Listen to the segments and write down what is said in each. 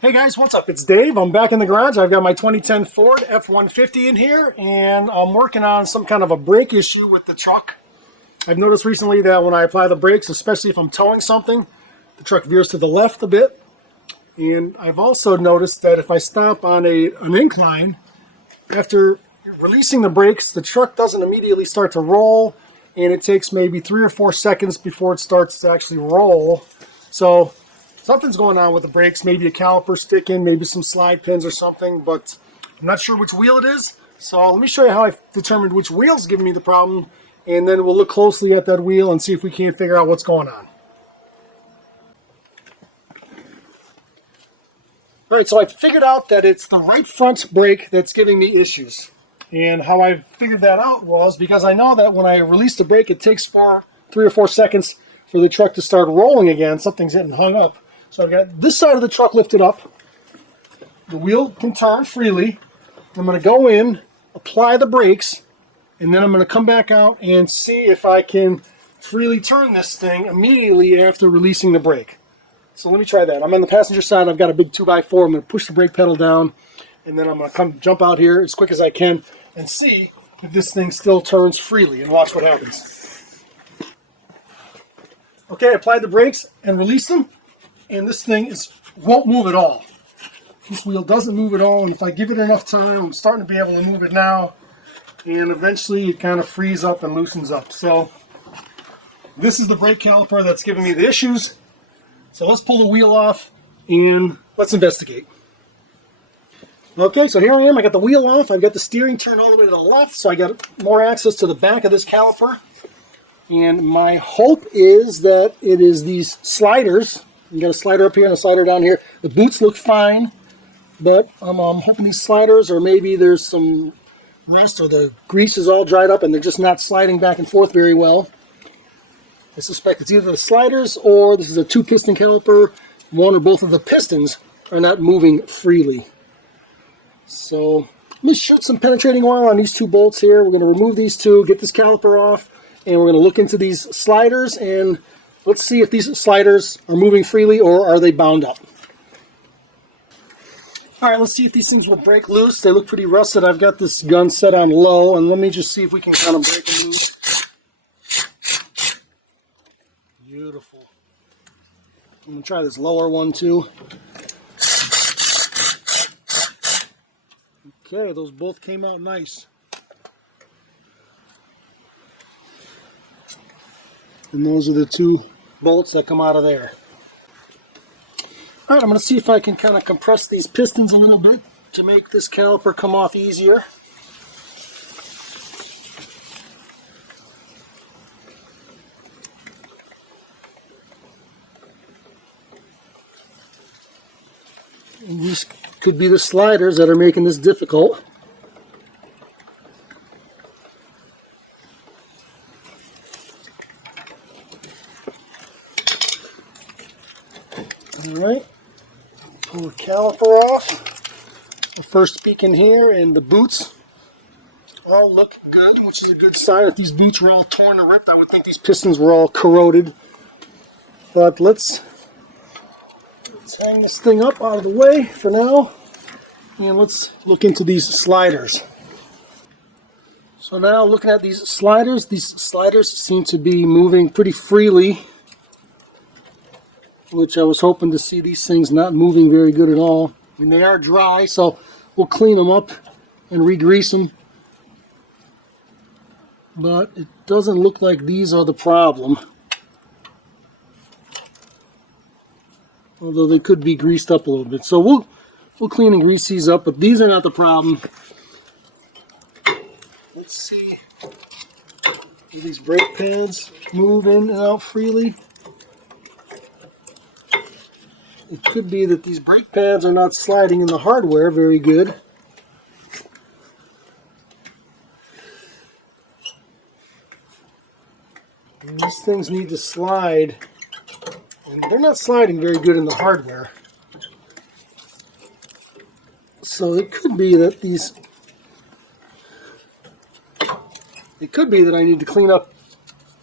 Hey guys, what's up? It's Dave. I'm back in the garage. I've got my 2010 Ford F-150 in here, and I'm working on some kind of a brake issue with the truck. I've noticed recently that when I apply the brakes, especially if I'm towing something, the truck veers to the left a bit. And I've also noticed that if I stop on an incline, after releasing the brakes, the truck doesn't immediately start to roll, and it takes maybe 3 or 4 seconds before it starts to actually roll. So something's going on with the brakes, maybe a caliper sticking, maybe some slide pins or something, but I'm not sure which wheel it is. So let me show you how I determined which wheel's giving me the problem, and then we'll look closely at that wheel and see if we can't figure out what's going on. All right, so I figured out that it's the right front brake that's giving me issues. And how I figured that out was because I know that when I release the brake, it takes 3 or 4 seconds for the truck to start rolling again. Something's getting hung up. So I've got this side of the truck lifted up. The wheel can turn freely. I'm going to go in, apply the brakes, and then I'm going to come back out and see if I can freely turn this thing immediately after releasing the brake. So let me try that. I'm on the passenger side. I've got a big 2x4. I'm going to push the brake pedal down, and then I'm going to jump out here as quick as I can and see if this thing still turns freely, and watch what happens. Okay, I applied the brakes and released them, and this thing won't move at all. This wheel doesn't move at all, and if I give it enough time, I'm starting to be able to move it now, and eventually it kind of frees up and loosens up. So this is the brake caliper that's giving me the issues. So let's pull the wheel off and let's investigate. Okay, so here I am. I got the wheel off. I've got the steering turned all the way to the left, so I got more access to the back of this caliper. And my hope is that it is these sliders. You got a slider up here and a slider down here. The boots look fine, but I'm hoping these sliders, or maybe there's some rust or the grease is all dried up and they're just not sliding back and forth very well. I suspect it's either the sliders or this is a 2-piston caliper. One or both of the pistons are not moving freely. So let me shoot some penetrating oil on these 2 bolts here. We're going to remove these 2, get this caliper off, and we're going to look into these sliders and let's see if these sliders are moving freely or are they bound up. All right, let's see if these things will break loose. They look pretty rusted. I've got this gun set on low, and let me just see if we can kind of break them loose. Beautiful. I'm going to try this lower one too. Okay, those both came out nice. And those are the 2 bolts that come out of there. All right, I'm going to see if I can kind of compress these pistons a little bit to make this caliper come off easier. And these could be the sliders that are making this difficult. Alright, pull the caliper off. The first peek in here, and the boots all look good, which is a good sign. If these boots were all torn and ripped, I would think these pistons were all corroded. But let's hang this thing up out of the way for now, and let's look into these sliders. So now looking at these sliders seem to be moving pretty freely, which I was hoping to see these things not moving very good at all. And they are dry, so we'll clean them up and re-grease them. But it doesn't look like these are the problem. Although they could be greased up a little bit. So we'll clean and grease these up, but these are not the problem. Let's see. Are these brake pads move in and out freely? It could be that these brake pads are not sliding in the hardware very good. And these things need to slide, and they're not sliding very good in the hardware. So it could be that I need to clean up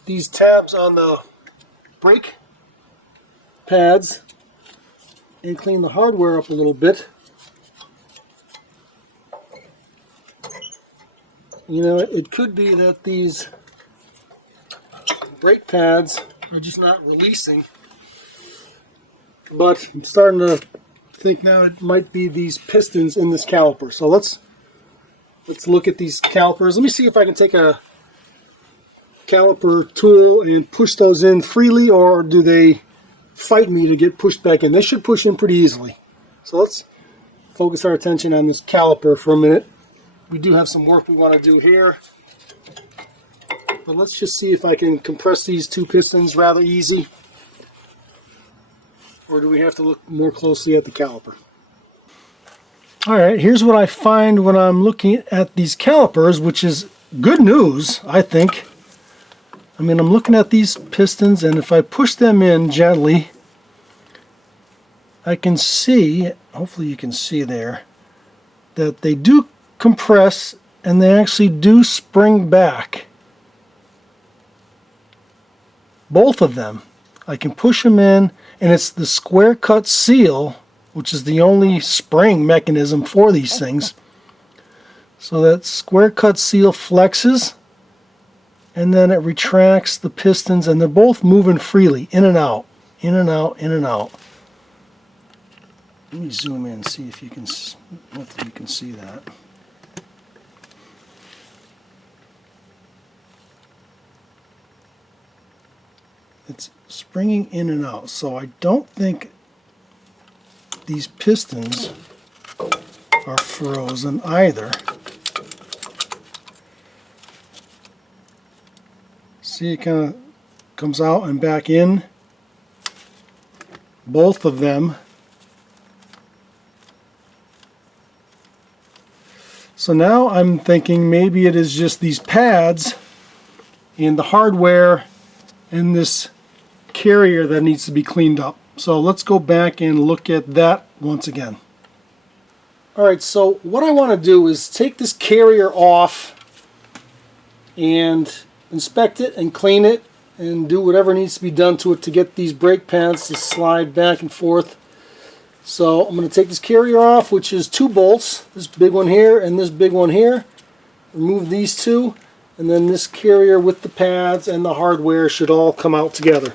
these tabs on the brake pads and clean the hardware up a little bit. You know, it could be that these brake pads are just not releasing, but I'm starting to think now it might be these pistons in this caliper. So let's look at these calipers. Let me see if I can take a caliper tool and push those in freely, or do they fight me to get pushed back in? They should push in pretty easily. So let's focus our attention on this caliper for a minute. We do have some work we want to do here, but let's just see if I can compress these two pistons rather easy, or do we have to look more closely at the caliper? Alright, here's what I find when I'm looking at these calipers, which is good news, I think. I mean, I'm looking at these pistons, and if I push them in gently, I can see, hopefully you can see there, that they do compress and they actually do spring back. Both of them. I can push them in, and it's the square cut seal, which is the only spring mechanism for these things. So that square cut seal flexes, and then it retracts the pistons, and they're both moving freely, in and out, in and out, in and out. Let me zoom in and see if you can, hopefully you can see that. It's springing in and out, so I don't think these pistons are frozen either. See, it kind of comes out and back in. Both of them. So now I'm thinking maybe it is just these pads and the hardware and this carrier that needs to be cleaned up. So let's go back and look at that once again. Alright, so what I want to do is take this carrier off and inspect it and clean it and do whatever needs to be done to it to get these brake pads to slide back and forth. So I'm going to take this carrier off, which is 2 bolts, this big one here and this big one here. Remove these two, and then this carrier with the pads and the hardware should all come out together.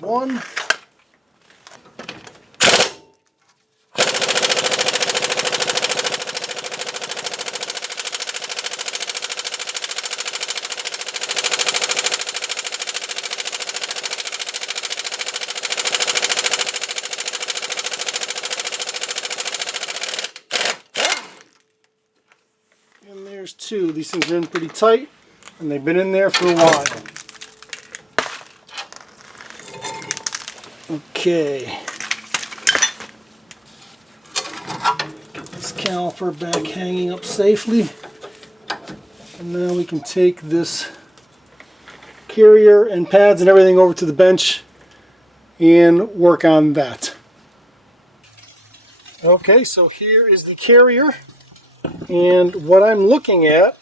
One. And there's 2. These things are in pretty tight, and they've been in there for a while. Okay, get this caliper back hanging up safely, and now we can take this carrier and pads and everything over to the bench and work on that. Okay, so here is the carrier, and what I'm looking at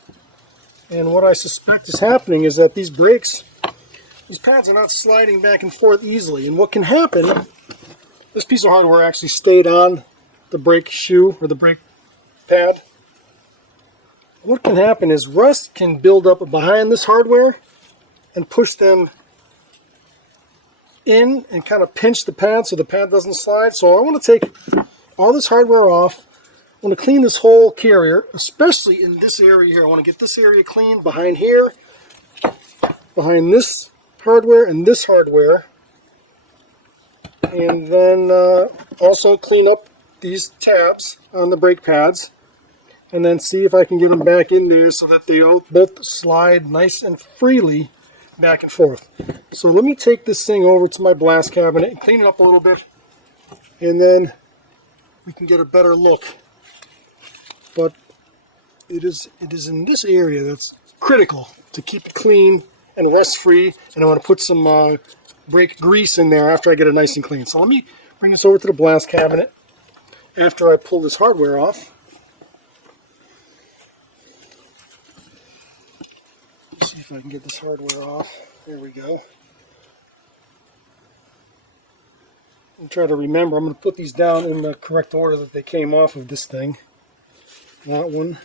and what I suspect is happening is that these brakes, these pads are not sliding back and forth easily, and what can happen, this piece of hardware actually stayed on the brake shoe or the brake pad. What can happen is rust can build up behind this hardware and push them in and kind of pinch the pad so the pad doesn't slide. So I want to take all this hardware off. I want to clean this whole carrier, especially in this area here. I want to get this area clean behind here, behind this hardware and this hardware, and then also clean up these tabs on the brake pads, and then see if I can get them back in there so that they both slide nice and freely back and forth. So let me take this thing over to my blast cabinet and clean it up a little bit, and then we can get a better look. But it is in this area that's critical to keep it clean and rust free, and I want to put some brake grease in there after I get it nice and clean. So let me bring this over to the blast cabinet after I pull this hardware off. Let's see if I can get this hardware off. There we go. I'm trying to remember. I'm going to put these down in the correct order that they came off of this thing. That one.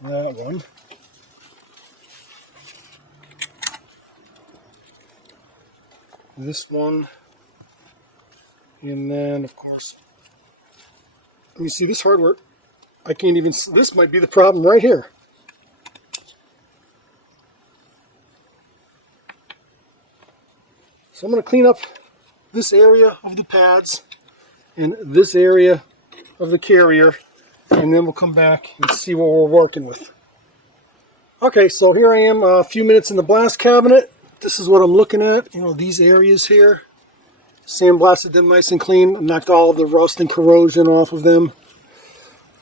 That one. This one. And then, of course, let me see this hardware. I can't even, this might be the problem right here. So I'm going to clean up this area of the pads and this area of the carrier, and then we'll come back and see what we're working with. Okay, so here I am a few minutes in the blast cabinet. This is what I'm looking at. You know, these areas here. Sandblasted them nice and clean. Knocked all of the rust and corrosion off of them.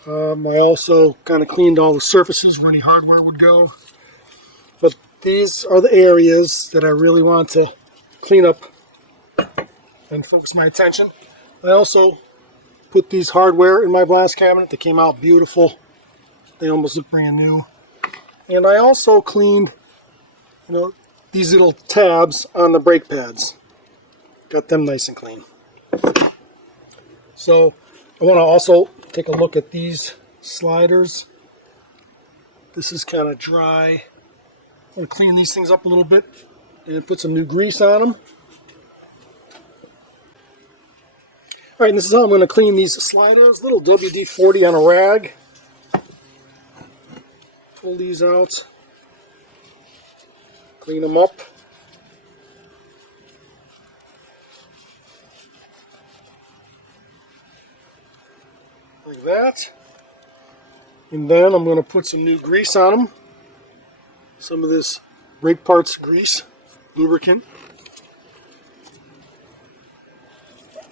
I also kind of cleaned all the surfaces where any hardware would go. But these are the areas that I really want to clean up and focus my attention. I also put these hardware in my blast cabinet. They came out beautiful. They almost look brand new. And I also cleaned, you know, these little tabs on the brake pads. Got them nice and clean. So I want to also take a look at these sliders. This is kind of dry. I want to clean these things up a little bit and put some new grease on them. All right, and this is how I'm going to clean these sliders. Little WD-40 on a rag. Pull these out. Clean them up. Like that. And then I'm going to put some new grease on them. Some of this brake parts grease, lubricant.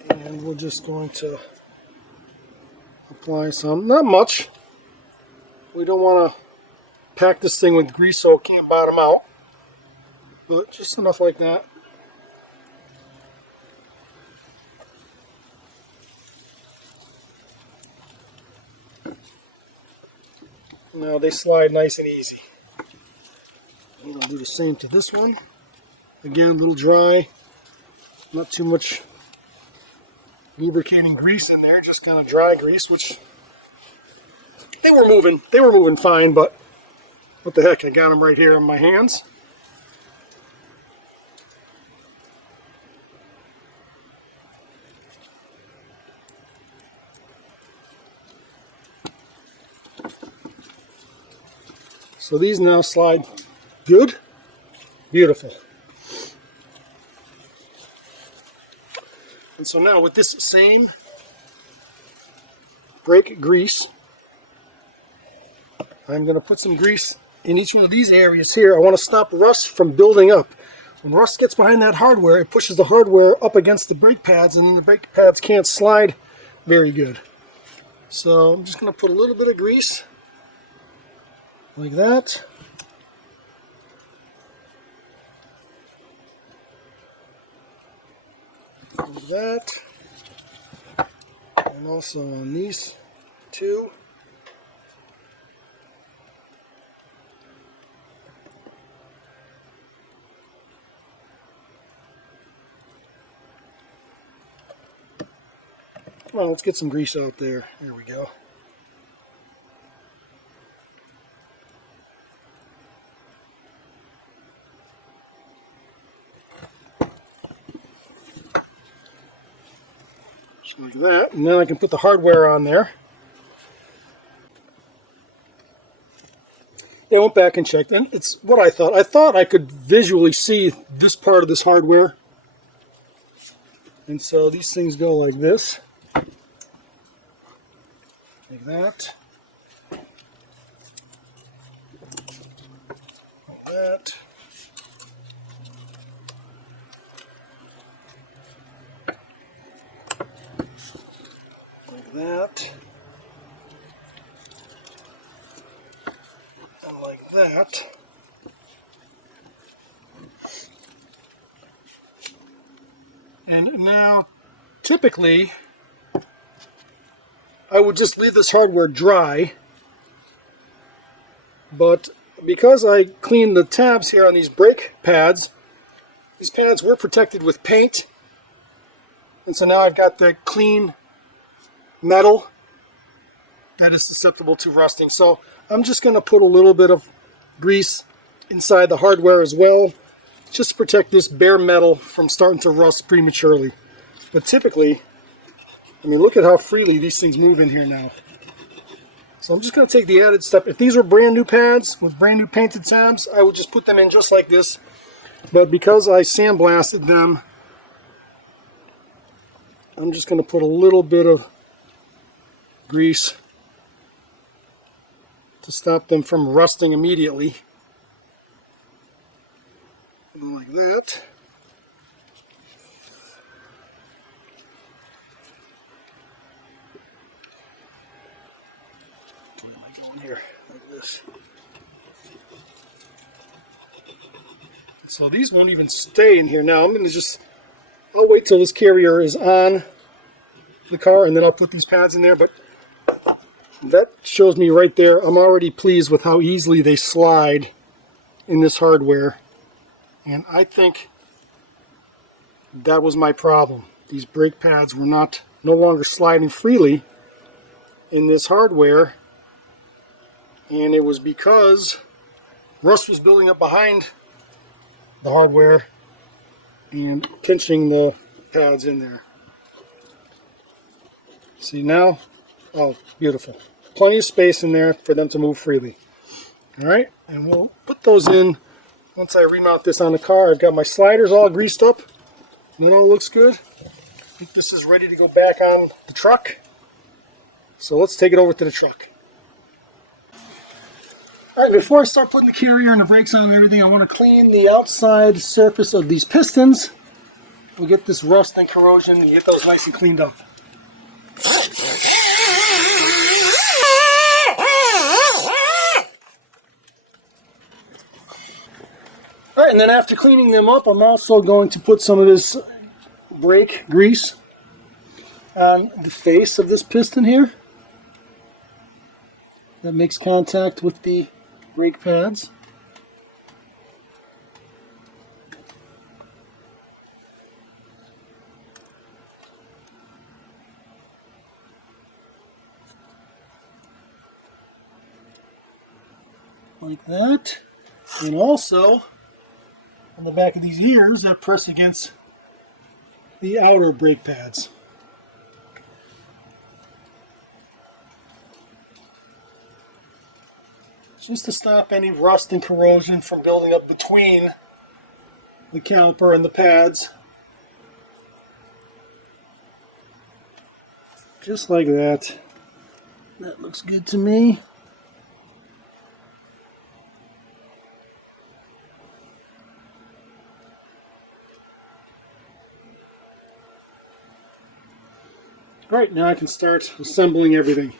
And we're just going to apply some, not much. We don't want to pack this thing with grease so it can't bottom out, but just enough like that. Now they slide nice and easy. I'm going to do the same to this one. Again, a little dry, not too much lubricating grease in there, just kind of dry grease, which they were moving fine, but what the heck, I got them right here in my hands. So these now slide good, beautiful. And so now with this same brake grease, I'm going to put some grease in each one of these areas here. I want to stop rust from building up. When rust gets behind that hardware, it pushes the hardware up against the brake pads, and then the brake pads can't slide very good. So I'm just going to put a little bit of grease like that. Like that. And also on these two. Well, let's get some grease out there. There we go. Just like that. And then I can put the hardware on there. Yeah, I went back and checked, and it's what I thought. I thought I could visually see this part of this hardware. And so these things go like this. Like that. Like that. Like that. that. And now, typically, I would just leave this hardware dry, but because I cleaned the tabs here on these brake pads, these pads were protected with paint, and so now I've got the clean metal that is susceptible to rusting. So I'm just going to put a little bit of grease inside the hardware as well, just to protect this bare metal from starting to rust prematurely. But typically, I mean, look at how freely these things move in here now. So I'm just going to take the added step. If these were brand new pads with brand new painted tabs, I would just put them in just like this. But because I sandblasted them, I'm just going to put a little bit of grease to stop them from rusting immediately. Like that. Where am I going here? Like this. So these won't even stay in here now. I'm going to I'll wait till this carrier is on the car and then I'll put these pads in there. But that shows me right there, I'm already pleased with how easily they slide in this hardware. And I think that was my problem. These brake pads were no longer sliding freely in this hardware. And it was because rust was building up behind the hardware and pinching the pads in there. See now? Oh, beautiful. Plenty of space in there for them to move freely. Alright, and we'll put those in once I remount this on the car. I've got my sliders all greased up, and it all looks good. I think this is ready to go back on the truck. So let's take it over to the truck. Alright, before I start putting the carrier and the brakes on and everything, I want to clean the outside surface of these pistons. We'll get this rust and corrosion and get those nice and cleaned up. Alright, and then after cleaning them up, I'm also going to put some of this brake grease on the face of this piston here. That makes contact with the brake pads. Like that. And also on the back of these ears that press against the outer brake pads. Just to stop any rust and corrosion from building up between the caliper and the pads. Just like that. That looks good to me. Alright, now I can start assembling everything.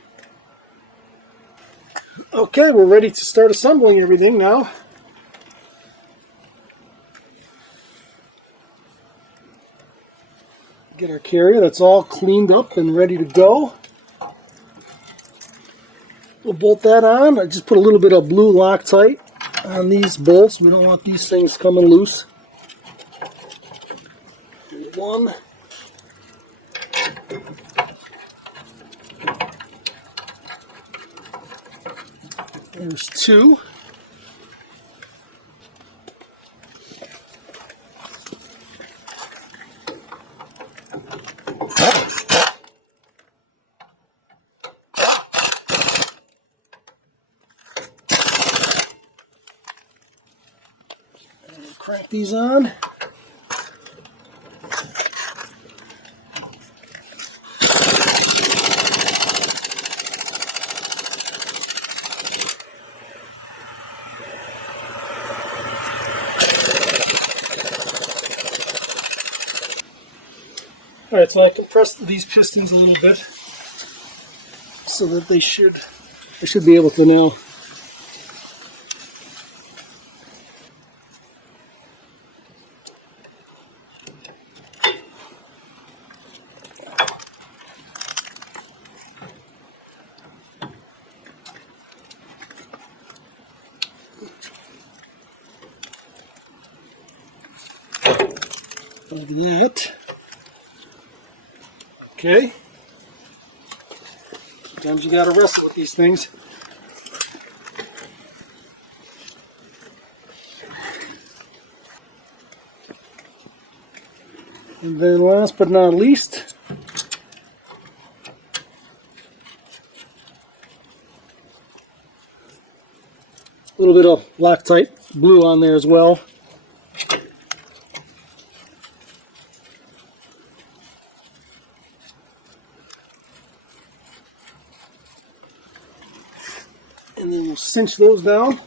Okay, we're ready to start assembling everything now. Get our carrier that's all cleaned up and ready to go. We'll bolt that on. I just put a little bit of blue Loctite on these bolts. We don't want these things coming loose. One. There's two. And we'll crank these on. Alright, so I compressed these pistons a little bit so that I should be able to now like that. Okay. Sometimes you gotta wrestle with these things. And then last but not least, a little bit of Loctite blue on there as well. And then we'll cinch those down.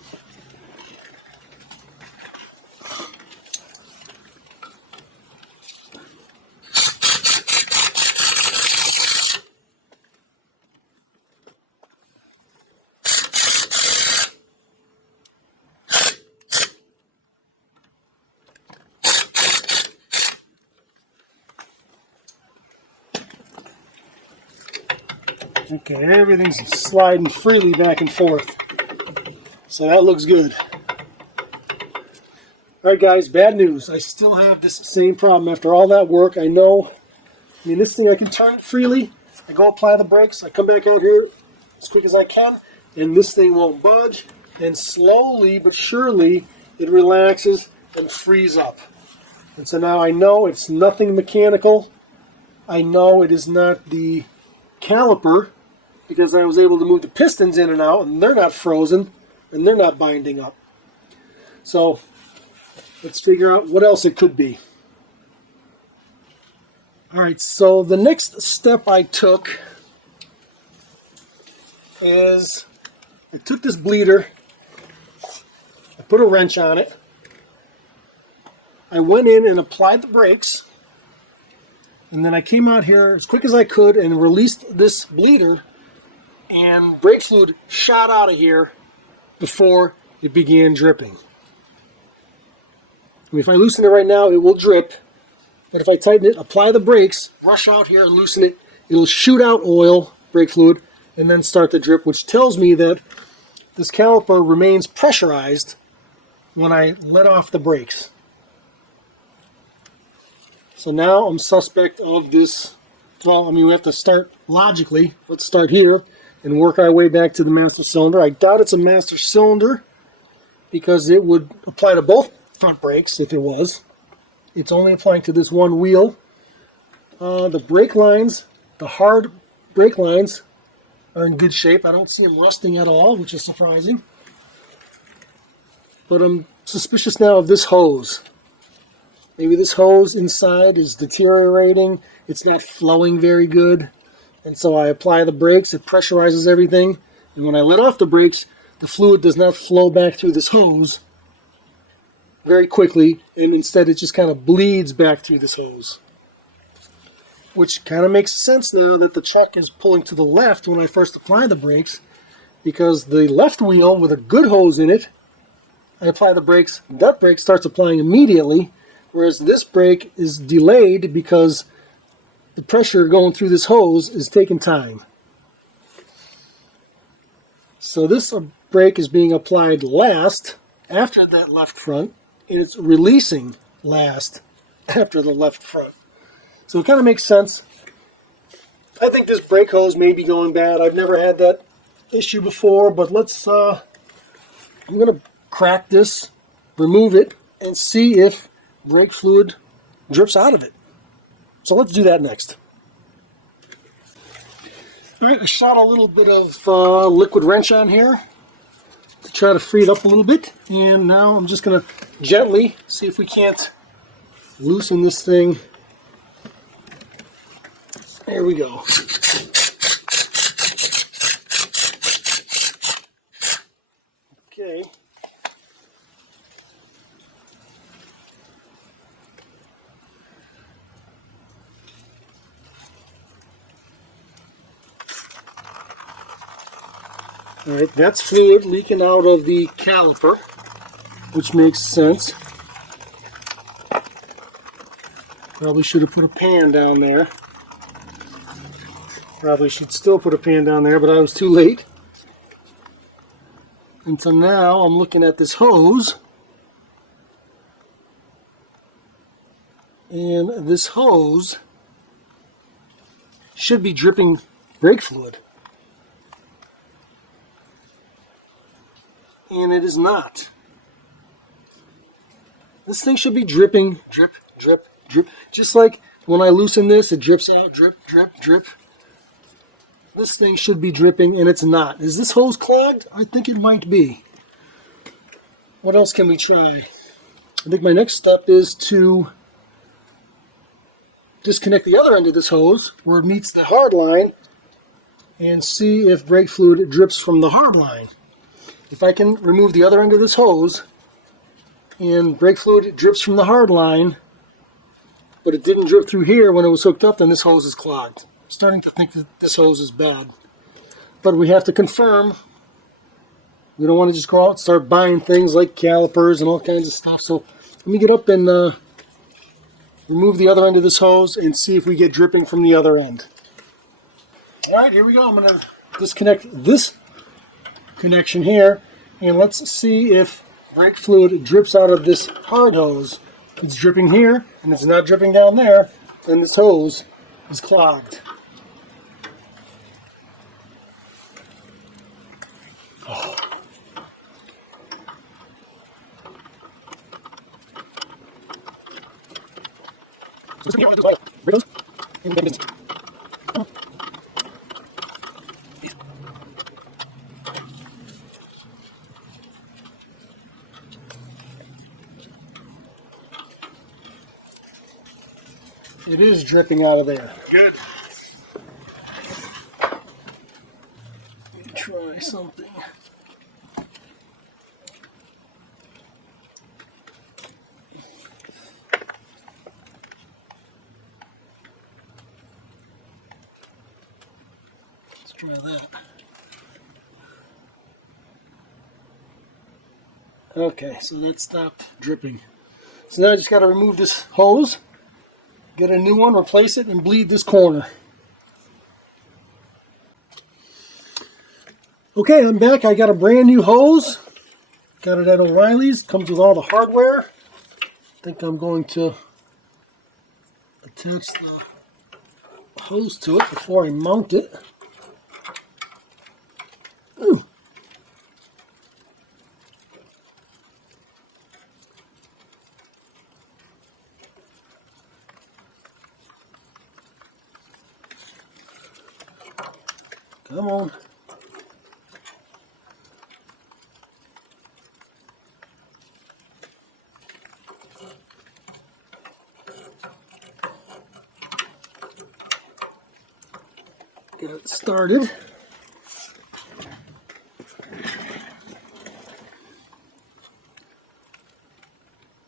Okay, everything's sliding freely back and forth. So that looks good. Alright guys, bad news. I still have this same problem after all that work. I know, this thing I can turn it freely. I go apply the brakes, I come back out here as quick as I can, and this thing won't budge. And slowly but surely it relaxes and frees up. And so now I know it's nothing mechanical. I know it is not the caliper, because I was able to move the pistons in and out, and they're not frozen, and they're not binding up. So let's figure out what else it could be. Alright, so the next step I took is I took this bleeder, I put a wrench on it, I went in and applied the brakes, and then I came out here as quick as I could and released this bleeder, and brake fluid shot out of here before it began dripping. If I loosen it right now, it will drip, but if I tighten it, apply the brakes, rush out here and loosen it, it'll shoot out oil, brake fluid, and then start the drip, which tells me that this caliper remains pressurized when I let off the brakes. So now I'm suspect of this. Well, we have to start logically. Let's start here and work our way back to the master cylinder. I doubt it's a master cylinder because it would apply to both front brakes if it was. It's only applying to this one wheel. The brake lines, the hard brake lines, are in good shape. I don't see them rusting at all, which is surprising. But I'm suspicious now of this hose. Maybe this hose inside is deteriorating. It's not flowing very good. And so I apply the brakes, it pressurizes everything, and when I let off the brakes, the fluid does not flow back through this hose very quickly, and instead it just kind of bleeds back through this hose. Which kind of makes sense now that the chuck is pulling to the left when I first apply the brakes, because the left wheel with a good hose in it, I apply the brakes, that brake starts applying immediately, whereas this brake is delayed because the pressure going through this hose is taking time. So this brake is being applied last after that left front, and it's releasing last after the left front. So it kind of makes sense. I think this brake hose may be going bad. I've never had that issue before, but let's, I'm going to crack this, remove it, and see if brake fluid drips out of it. So let's do that next. Alright, I shot a little bit of liquid wrench on here to try to free it up a little bit. And now I'm just going to gently see if we can't loosen this thing. There we go. Okay. Alright, that's fluid leaking out of the caliper, which makes sense. Probably should have put a pan down there. Probably should still put a pan down there, but I was too late. And so now I'm looking at this hose. And this hose should be dripping brake fluid. And it is not. This thing should be dripping, drip, drip, drip. Just like when I loosen this, it drips out, drip, drip, drip. This thing should be dripping, and it's not. Is this hose clogged? I think it might be. What else can we try? I think my next step is to disconnect the other end of this hose where it meets the hard line and see if brake fluid drips from the hard line. If I can remove the other end of this hose and brake fluid drips from the hard line, but it didn't drip through here when it was hooked up, then this hose is clogged. I'm starting to think that this hose is bad. But we have to confirm. We don't want to just go out and start buying things like calipers and all kinds of stuff. So let me get up and remove the other end of this hose and see if we get dripping from the other end. Alright, here we go. I'm going to disconnect this connection here, and let's see if brake fluid drips out of this hard hose. If it's dripping here and it's not dripping down there, then this hose is clogged. Oh. It is dripping out of there. Good. Let me try something. Let's try that. Okay, so that stopped dripping. So now I just got to remove this hose, get a new one, replace it, and bleed this corner. Okay, I'm back. I got a brand new hose. Got it at O'Reilly's. Comes with all the hardware. I think I'm going to attach the hose to it before I mount it. Ooh. Come on. Get it started.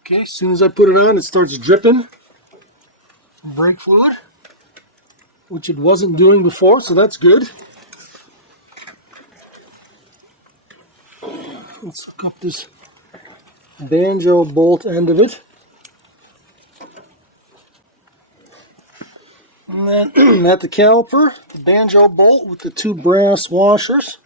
Okay, as soon as I put it on, it starts dripping brake fluid, which it wasn't doing before, so that's good. Let's hook up this banjo bolt end of it. And then at the caliper, the banjo bolt with the two brass washers.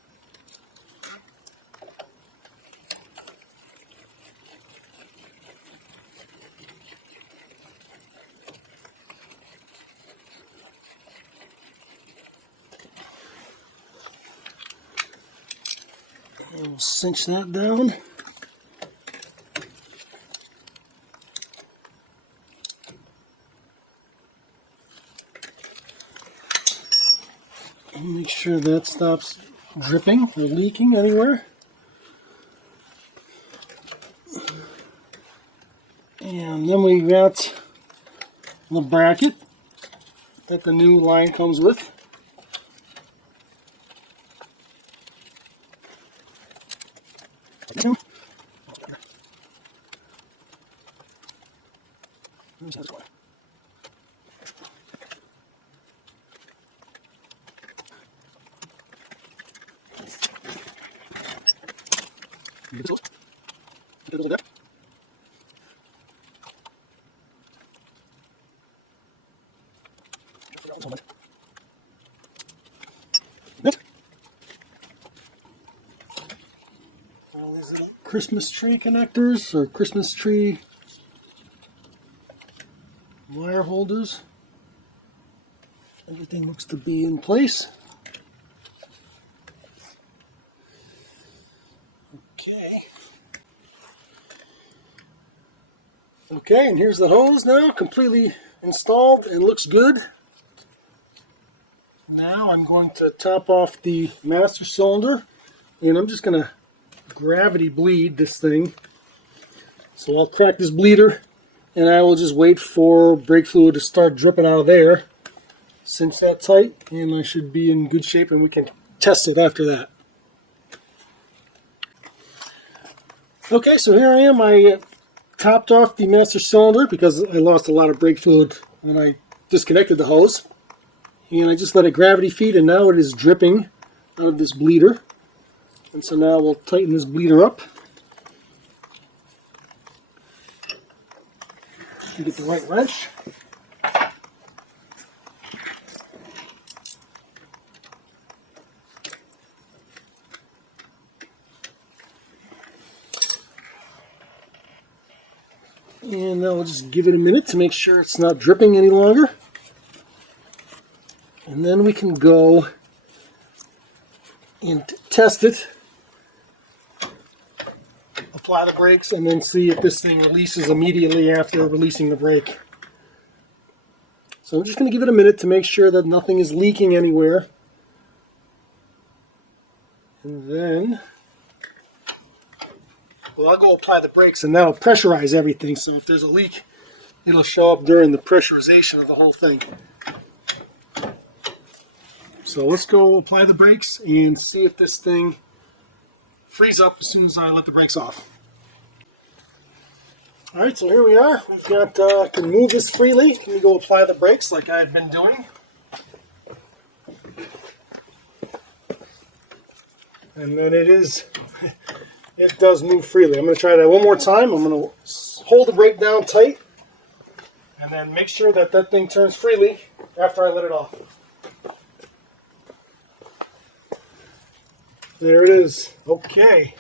And we'll cinch that down. And make sure that stops dripping or leaking anywhere. And then we got the bracket that the new line comes with. All these little Christmas tree connectors or Christmas tree wire holders. Everything looks to be in place. Okay, and here's the hose now, completely installed and looks good. Now I'm going to top off the master cylinder, and I'm just going to gravity bleed this thing. So I'll crack this bleeder, and I will just wait for brake fluid to start dripping out of there. Cinch that tight, and I should be in good shape, and we can test it after that. Okay, so here I am. I topped off the master cylinder because I lost a lot of brake fluid when I disconnected the hose. And I just let it gravity feed, and now it is dripping out of this bleeder. And so now we'll tighten this bleeder up and get the right wrench. And now we'll just give it a minute to make sure it's not dripping any longer. And then we can go and test it. Apply the brakes and then see if this thing releases immediately after releasing the brake. So I'm just going to give it a minute to make sure that nothing is leaking anywhere. And then I'll go apply the brakes, and that'll pressurize everything, so if there's a leak, it'll show up during the pressurization of the whole thing. So let's go apply the brakes and see if this thing frees up as soon as I let the brakes off. Alright, so here we are. We've got, can move this freely. Let me go apply the brakes like I've been doing. And then it does move freely. I'm going to try that one more time. I'm going to hold the brake down tight and then make sure that that thing turns freely after I let it off. There it is. Okay.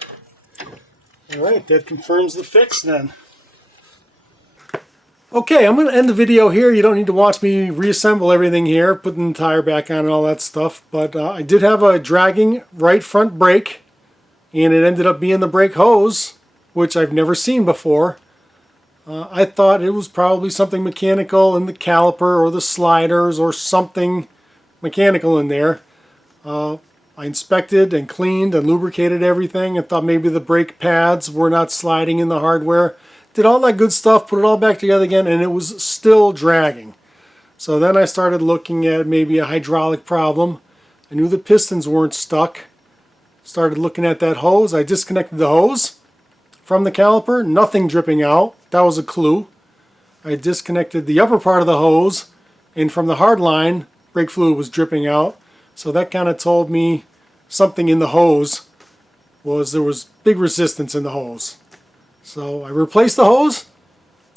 Alright, that confirms the fix then. Okay, I'm going to end the video here. You don't need to watch me reassemble everything here, putting the tire back on and all that stuff. But I did have a dragging right front brake, and it ended up being the brake hose, which I've never seen before. I thought it was probably something mechanical in the caliper or the sliders or something mechanical in there. I inspected and cleaned and lubricated everything and thought maybe the brake pads were not sliding in the hardware. Did all that good stuff, put it all back together again, and it was still dragging. So then I started looking at maybe a hydraulic problem. I knew the pistons weren't stuck. Started looking at that hose. I disconnected the hose from the caliper, nothing dripping out. That was a clue. I disconnected the upper part of the hose, and from the hard line, brake fluid was dripping out. So that kind of told me something in the hose there was big resistance in the hose. So I replaced the hose,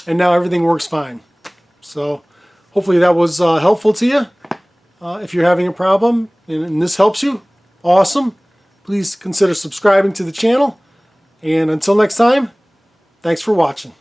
and now everything works fine. So hopefully that was helpful to you. If you're having a problem and this helps you, awesome. Please consider subscribing to the channel. And until next time, thanks for watching.